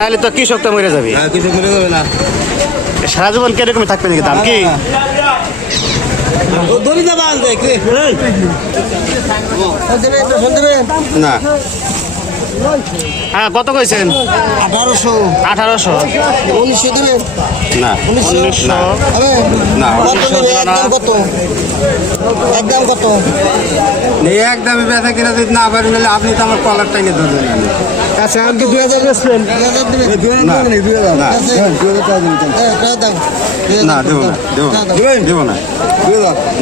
তাহলে তো কৃষক তো মরে যাবে। হ্যাঁ, কিছু মনে যাবে না। সারা জীবন কিরকম থাকবে নাকি দাম কি? দড়ি যাবা আনতে কি? না হ্যাঁ, কত কইছেন? 1800 1800। 1900 দেবেন না 1900। না একদম কত এই একদমই ব্যথা কিনা যদি না পারেন তাহলে আপনি তো আমার কলার টাইনে ধরবেন। আচ্ছা আমি 2000 বেচবেন 2000 দেবেন না না না দেবো না দেবো না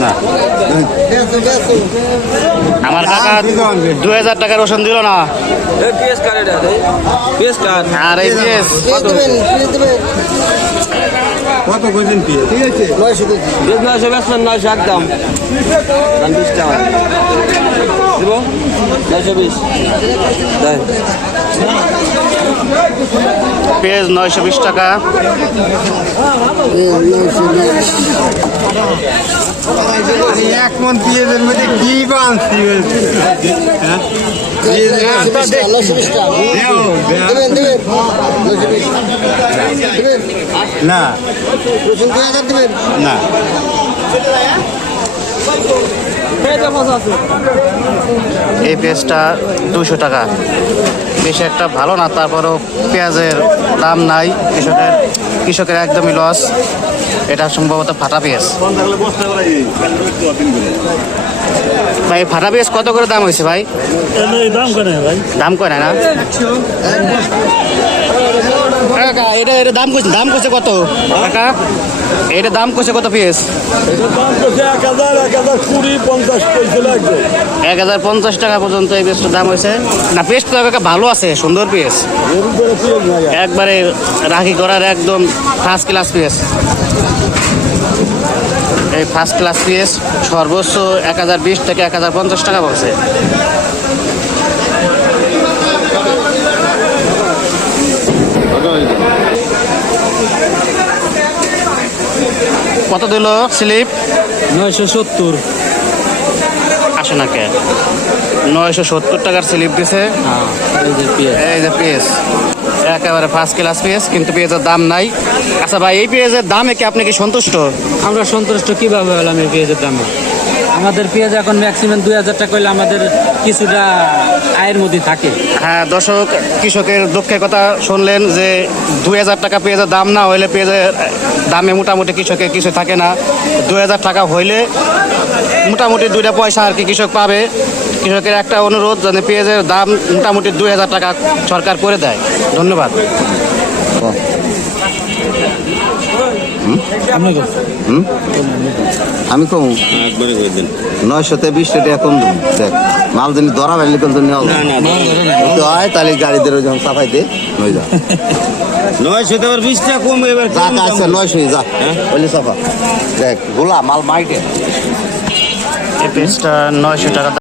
না আমার কাকা 2000 টাকার ওষুধ দিল না। আর এই পিএস কত কইছেন কি? ঠিক আছে 900 বেচবেন 900 একদম 20 টাকা দেব 920 দেন পিএস 920 টাকা। এক মন পেঁয়াজের মধ্যে কি বানছি হ্যাঁ না না এই পেঁয়াজটা 200 টাকা। বেশি একটা ভালো না, তারপরও পেঁয়াজের দাম নাই। কৃষকের একদমই লস। এটা সম্ভবত ফাটা পেঁয়াজ। ভাই ফাটা পেঁয়াজ কত করে দাম হয়েছে ভাই? দাম করে না কাকা? এটা দাম করছে কত কাকা? এটা দাম করছে কত পিস? 1050 টাকা পর্যন্ত এই পেঁয়াজটার দাম হয়েছে। না, পেঁয়াজটা কাকা ভালো আছে, সুন্দর পেঁয়াজ, একবারে রাখি করার একদম ফার্স্ট ক্লাস পেঁয়াজ। এই ফার্স্ট ক্লাস পেঁয়াজ সর্বোচ্চ 1020 থেকে 1050 টাকা পড়ছে। কত দিল স্লিপ? 970 আসে না কে? 970 টাকার স্লিপ দিছে। এই যে পেঁয়াজ একেবারে ফার্স্ট ক্লাস পেঁয়াজ, কিন্তু পেঁয়াজের দাম নাই। আচ্ছা ভাই, এই পেঁয়াজের দামে কি আপনি কি সন্তুষ্ট? আমরা সন্তুষ্ট কিভাবে হলাম এই পেঁয়াজের দামে? আমাদের পেঁয়াজ এখন ম্যাক্সিমাম 2000 টাকা হলে আমাদের কিছুটা আয়ের মধ্যে থাকে। হ্যাঁ দর্শক, কৃষকের দুঃখের কথা শুনলেন যে 2000 টাকা পেঁয়াজের দাম না হইলে পেঁয়াজের দামে মোটামুটি কৃষকের কিছু থাকে না। 2000 টাকা হইলে মোটামুটি 2টা পয়সা আর কি কৃষক পাবে। কৃষকের একটা অনুরোধ, যেন পেঁয়াজের দাম মোটামুটি 2000 টাকা সরকার করে দেয়। ধন্যবাদ। আমি কম একবারে করে দেন 920 টাকা কম দেব। দেখ মাল যদি ধরা পাইলে কিন্তু নেওয়া হয়, তাহলে গাড়িদের যখন সাফাই দে নই যা 900 টাকার 20 টাকা কম এবার যা আছে 900 যা বলি সাফা। দেখ গোলা মাল মাইটে এই পেঁয়াজটা 900 টাকা।